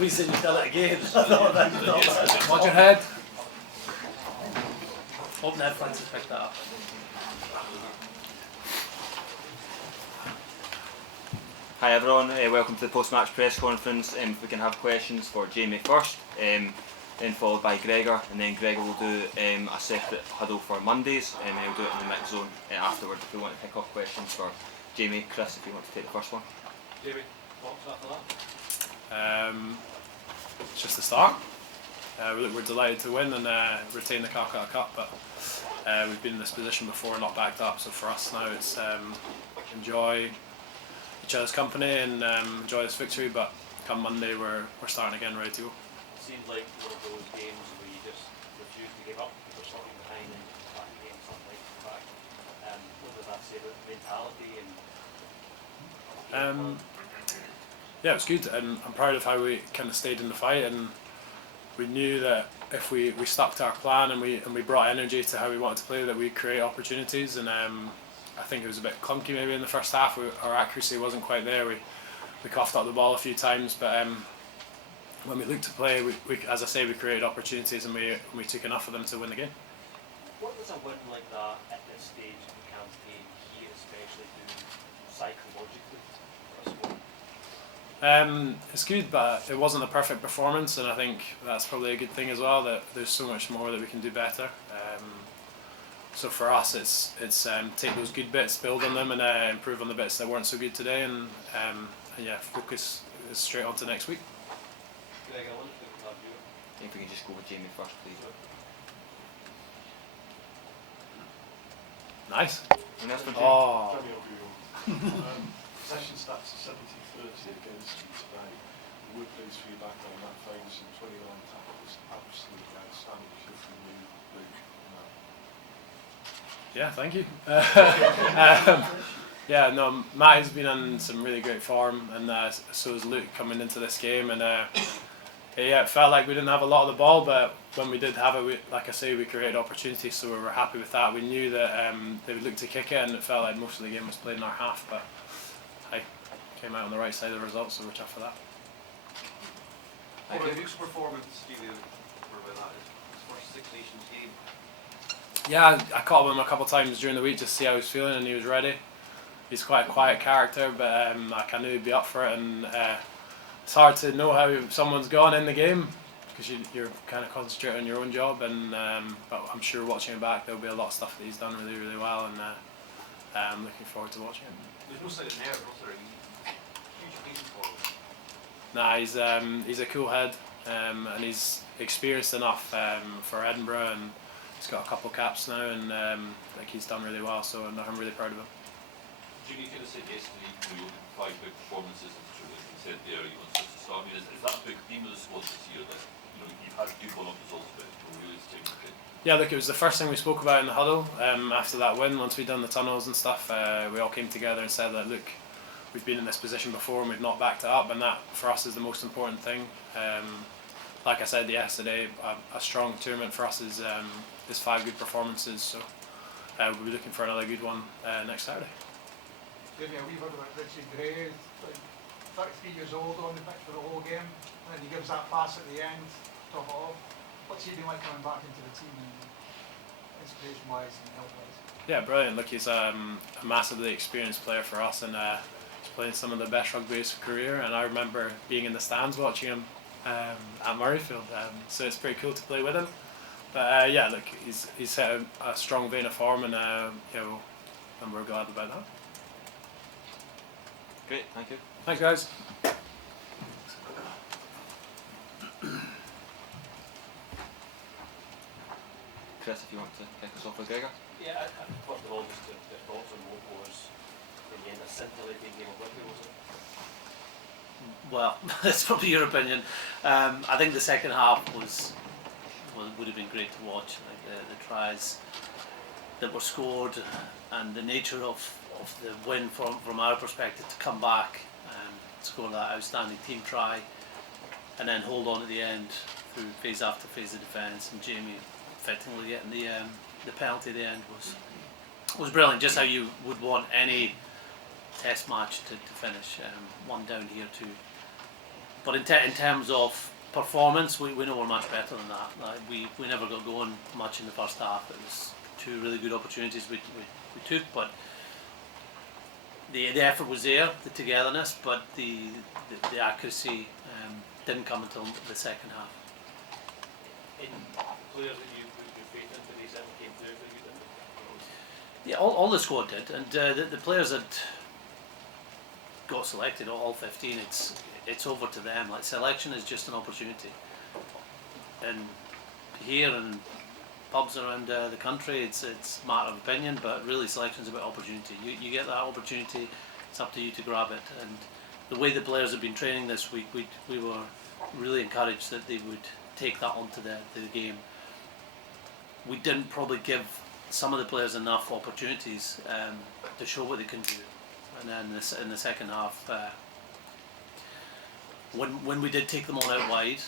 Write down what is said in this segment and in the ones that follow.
We said you've done it again. I thought that. Watch your head. Hope Netflix has picked that up. Hi everyone, welcome to the post-match press conference. If we can have questions for Jamie first, then followed by Gregor, and then Gregor will do a separate huddle for Mondays, and he'll do it in the mix zone afterward if we want to pick up questions for Jamie. Chris, if you want to take the first one. Jamie, thoughts after that? It's just the start. We're delighted to win and retain the Calcutta Cup, but we've been in this position before, not backed up. So for us now, it's enjoy each other's company and enjoy this victory. But come Monday, we're starting again, ready to go. It seemed like one of those games where you just refused to give up. You were starting behind and back again, something like back. What does that say about mentality and? Yeah, it was good, and I'm proud of how we kind of stayed in the fight, and we knew that if we stuck to our plan and we brought energy to how we wanted to play, that we'd create opportunities. And I think it was a bit clunky maybe in the first half. Our accuracy wasn't quite there. We coughed up the ball a few times, but when we looked to play, we as I say, we created opportunities and we took enough of them to win the game. What does a win like that at this stage of the campaign here especially do psychologically for a sport? It's good, but it wasn't a perfect performance, and I think that's probably a good thing as well, that there's so much more that we can do better. So for us, it's take those good bits, build on them, and improve on the bits that weren't so good today, and yeah, focus straight on to next week. Greg, I wonder if we have you. If we can just go with Jamie first, please. Nice. And this one, Jamie. Oh. Possession stats are 70-30 against you today. Would please feedback on that, famous and 29 tackles, absolutely outstanding shift from you, Luke. Yeah, thank you. Yeah, no, Matt has been on some really great form, and so has Luke coming into this game. And yeah, it felt like we didn't have a lot of the ball, but when we did have it, like I say, we created opportunities, so we were happy with that. We knew that they would look to kick it, and it felt like most of the game was played in our half, but I came out on the right side of the results, so we're tough for that. What about Luke's performance, Stevie? What about that? His first Six Nations game. Yeah, I caught him a couple of times during the week just to see how he was feeling, and he was ready. He's quite a quiet character, but like I knew he'd be up for it, and it's hard to know how someone's gone in the game because you're kind of concentrating on your own job, and but I'm sure watching him back there'll be a lot of stuff that he's done really, really well, and I'm looking forward to watching him. There's no sign of nerve, was there? Huge occasion for him. Nah, he's a cool head, and he's experienced enough for Edinburgh, and he's got a couple of caps now, and like he's done really well, so I'm really proud of him. Jimmy kind of said yesterday, you know, 5 big performances, and you said there, you know, so I mean, is that a big theme of the squad this year, that you know you've had good one-off results, but you're really significant? Yeah, look, it was the first thing we spoke about in the huddle after that win. Once we'd done the tunnels and stuff, we all came together and said that, look, we've been in this position before and we've not backed it up, and that for us is the most important thing. Like I said yesterday, a strong tournament for us is 5 good performances, so we'll be looking for another good one next Saturday. Give me a wee word about Richie Gray, like 33 years old on the pitch for the whole game, and then he gives that pass at the end, top it off. What's he been like coming back into the team, inspiration wise and help wise? Yeah, brilliant. Look, he's a massively experienced player for us, and he's playing some of the best rugby of his career, and I remember being in the stands watching him at Murrayfield, so it's pretty cool to play with him. But yeah, look, he's set a strong vein of form, and you know, and we're glad about that. Great, thank you. Thanks, guys. Chris, if you want to kick us off with Gregor. Yeah, first of all, just your thoughts on what was again a scintillating game of rugby, was it? Well, that's probably your opinion. I think the second half would have been great to watch. Like the tries that were scored and the nature of the win from our perspective, to come back and score that outstanding team try and then hold on at the end through phase after phase of defence, and Jamie fittingly getting the penalty at the end was brilliant. Just how you would want any test match to finish, 1 down here, 2 But in terms of performance, we know we're much better than that. Like we never got going much in the first half. It was two really good opportunities we took, but the effort was there, the togetherness, but the accuracy didn't come until the second half. In players that you put your faith into, they certainly came through for you, didn't they? Yeah, all the squad did, and the players that got selected, all 15, it's over to them. Like, selection is just an opportunity, and here and pubs around the country, it's a matter of opinion, but really selection is about opportunity. You get that opportunity, it's up to you to grab it. And the way the players have been training this week, we were really encouraged that they would take that onto the game. We didn't probably give some of the players enough opportunities to show what they can do. And then in the second half, when we did take them on out wide,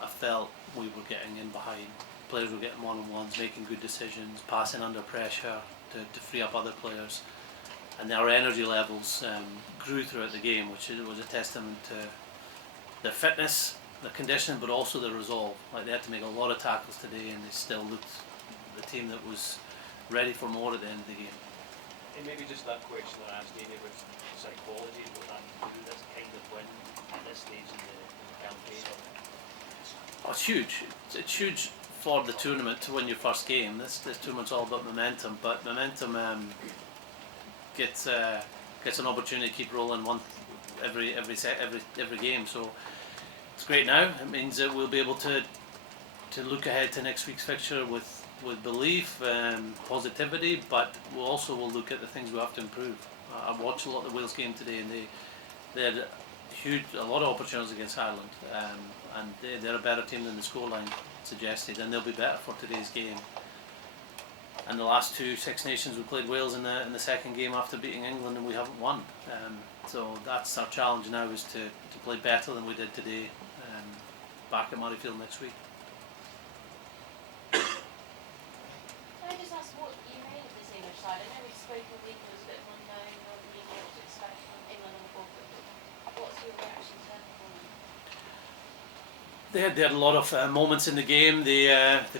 I felt we were getting in behind. Players were getting one-on-ones, making good decisions, passing under pressure to free up other players, and our energy levels grew throughout the game, which was a testament to their fitness, their conditioning, but also their resolve. Like, they had to make a lot of tackles today, and they still looked the team that was ready for more at the end of the game. And maybe just that question that I asked Jamie about psychology, what that can do, this kind of win at this stage in the campaign. Oh, it's huge. It's huge for the tournament to win your first game. This tournament's all about momentum, but momentum gets an opportunity to keep rolling every game. So it's great now. It means that we'll be able to look ahead to next week's fixture with belief and positivity, but we'll look at the things we have to improve. I watched a lot of the Wales game today, and they had a lot of opportunities against Ireland, and they're a better team than the scoreline suggested, and they'll be better for today's game. And the last two Six Nations, we played Wales in the second game after beating England, and we haven't won. So that's our challenge now, is to play better than we did today, back at Murrayfield next week. Can I just ask what you made of this English side? I know we spoke a week, there was a bit of unknown, you didn't know what to expect from England on the ball, but what's your reaction to them? They had a lot of moments in the game. They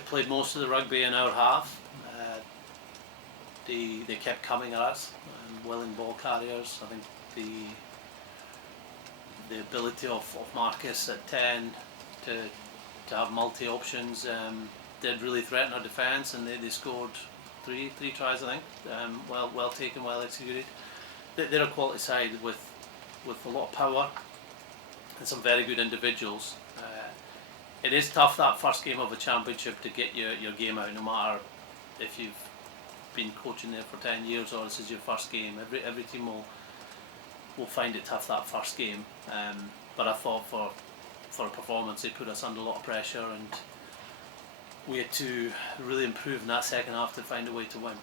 played most of the rugby in our half. They kept coming at us, willing ball carriers. I think the ability of Marcus at 10 to have multi options did really threaten our defence, and they scored three tries, I think. Well taken, well executed. They're a quality side with a lot of power and some very good individuals. It is tough, that first game of a championship, to get your game out, no matter if you've been coaching there for 10 years or this is your first game. Every team will find it tough, that first game. But I thought for a performance, they put us under a lot of pressure, and we had to really improve in that second half to find a way to win.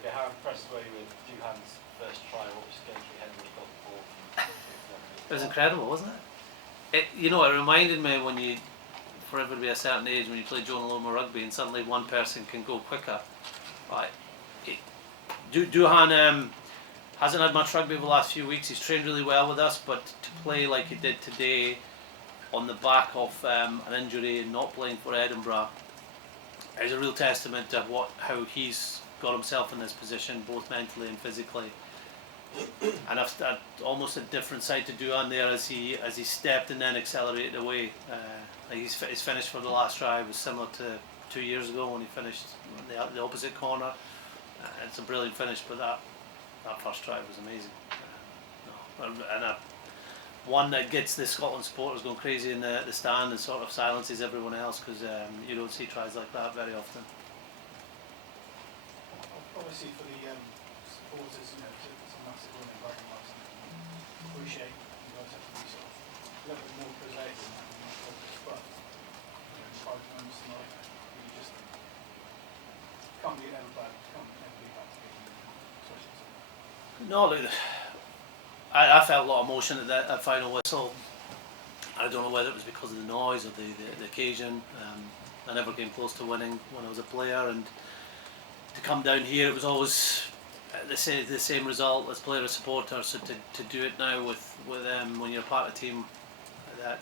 Okay, how impressed were you with Duhan's first try? What was going through your head when he got the ball from It was incredible, wasn't it? It reminded me when you, for everybody a certain age, when you play Joan Loma rugby and suddenly one person can go quicker. Right. Duhan hasn't had much rugby over the last few weeks. He's trained really well with us, but to play like he did today, on the back of an injury and not playing for Edinburgh, is a real testament to how he's got himself in this position, both mentally and physically. And I've almost a different side to Duhan there as he stepped and then accelerated away. His finish for the last try was similar to 2 years ago when he finished the opposite corner. It's a brilliant finish, but that first try was amazing. One that gets the Scotland supporters going crazy in the stand and sort of silences everyone else, because you don't see tries like that very often. Obviously for the supporters, it's a massive win in rugby last night. Appreciate you guys have to be sort of a little bit more prosaic than that, but despite the moments tonight, you just can't be ever bad, can't ever be bad to get in, especially tonight. No, look, I felt a lot of emotion at that final whistle. I don't know whether it was because of the noise or the occasion. I never came close to winning when I was a player, and to come down here, it was always the same result as player or supporter. So to do it now with when you're part of a team that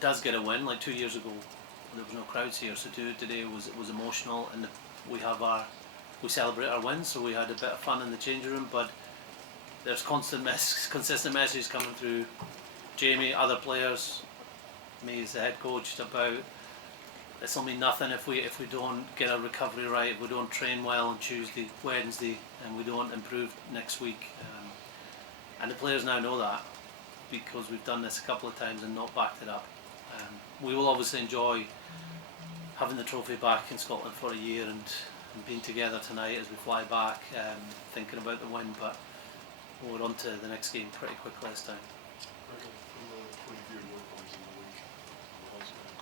does get a win, like 2 years ago there was no crowds here, so to do it today was emotional, and we celebrate our wins, so we had a bit of fun in the changing room. But there's consistent messages coming through Jamie, other players, me as the head coach, about this will mean nothing if we don't get our recovery right, if we don't train well on Tuesday, Wednesday, and we don't improve next week. And the players now know that, because we've done this a couple of times and not backed it up. We will obviously enjoy having the trophy back in Scotland for a year and being together tonight as we fly back, thinking about the win, but we're on to the next game pretty quickly this time. From the point of view of your points in the week, the last game,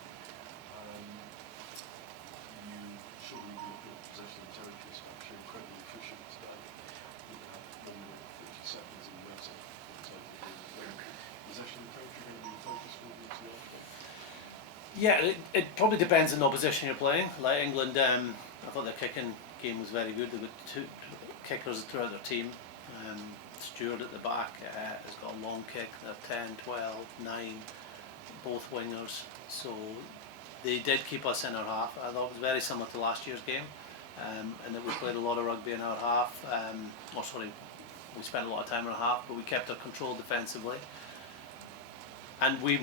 you surely would have built possession of territory, so actually incredibly efficient today. You have 1 minute and 50 seconds in the for the total game. Possession of territory going to be a focus for you today? Yeah, it probably depends on the opposition you're playing. Like England, I thought their kicking game was very good. They've got 2 kickers throughout their team. Stewart at the back has got a long kick. They're 10, 12, 9, both wingers. So they did keep us in our half. I thought it was very similar to last year's game, and that we played a lot of rugby in our half. We spent a lot of time in our half, but we kept our control defensively. And we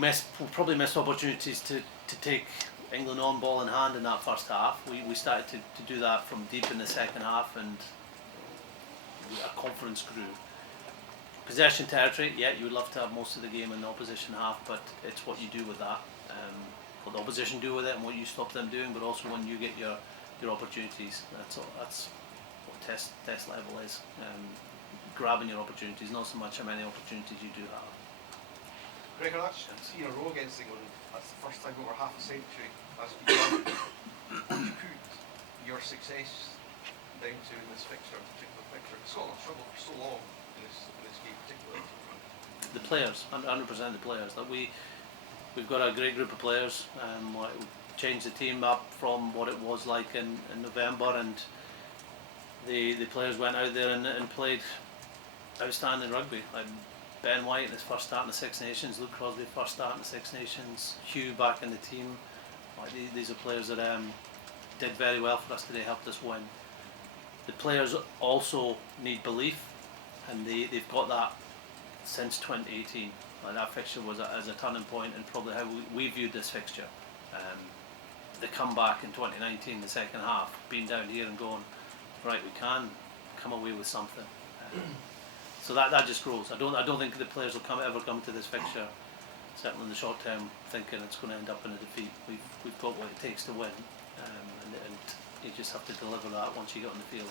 probably missed opportunities to take England on ball in hand in that first half. We started to do that from deep in the second half, and our confidence grew. Possession territory, yeah, you would love to have most of the game in the opposition half, but it's what you do with that. What the opposition do with it and what you stop them doing, but also when you get your opportunities. That's what test level is. Grabbing your opportunities, not so much how many opportunities you do have. Gregor, that's 3 in a row against England. That's the first time over half a century that's been done. What do you put your success down to in this fixture, particular fixture? Scotland struggled for so long in this game, particularly. The players, 100% the players. That we've got a great group of players. We changed the team up from what it was like in November, and the players went out there and played outstanding rugby. Like Ben White, his first start in the Six Nations, Luke Crosby, first start in the Six Nations, Hugh back in the team. These are players that did very well for us today, helped us win. The players also need belief, and they've got that since 2018. That fixture was as a turning point, and probably how we viewed this fixture. The comeback in 2019, the second half, being down here and going, right, we can come away with something. So that just grows. I don't think the players will ever come to this fixture, certainly in the short term, thinking it's going to end up in a defeat. We've got what it takes to win, and you just have to deliver that once you get on the field.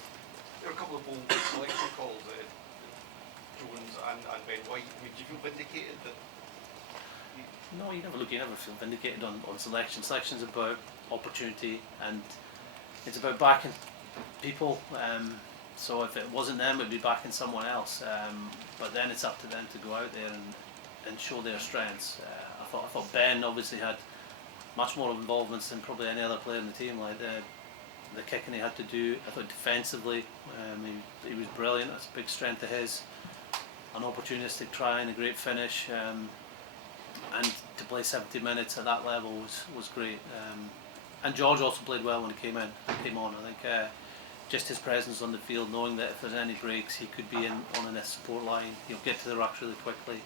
There were a couple of bold selection calls, Jones and Ben White. I mean, do you feel vindicated that? No, you never feel vindicated on selection. Selection's about opportunity, and it's about backing people. So if it wasn't them, it'd be backing someone else. But then it's up to them to go out there and show their strengths. I thought Ben obviously had much more involvements than probably any other player in the team. Like the kicking he had to do, I thought defensively, he was brilliant. That's a big strength of his. An opportunistic try and a great finish. And to play 70 minutes at that level was great. And George also played well when he came on. I think just his presence on the field, knowing that if there's any breaks, he could be on a support line. He'll get to the ruck really quickly.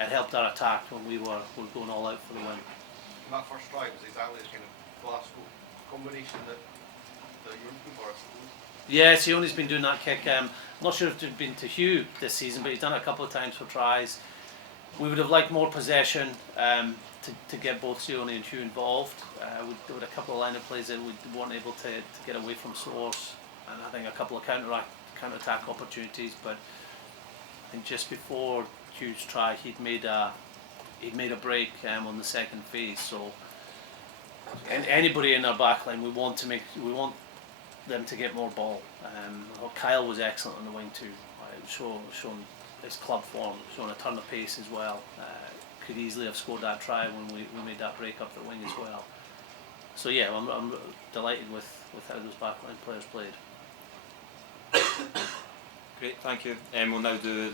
It helped our attack when we were going all out for the win. And that first try was exactly the kind of Glasgow combination that you're looking for, I suppose. Yeah, Sione's been doing that kick. Not sure if it's been to Hugh this season, but he's done it a couple of times for tries. We would have liked more possession to get both Sione and Hugh involved. There were a couple of line of plays that we weren't able to get away from source, and I think a couple of counter-attack opportunities. But I think just before Hugh's try, he'd made a break on the second phase. So anybody in our backline, we want them to get more ball. Kyle was excellent on the wing too, showing his club form, showing a turn of pace as well. Could easily have scored that try when we made that break up the wing as well. So yeah, I'm delighted with how those backline players played. Great, thank you. We'll now do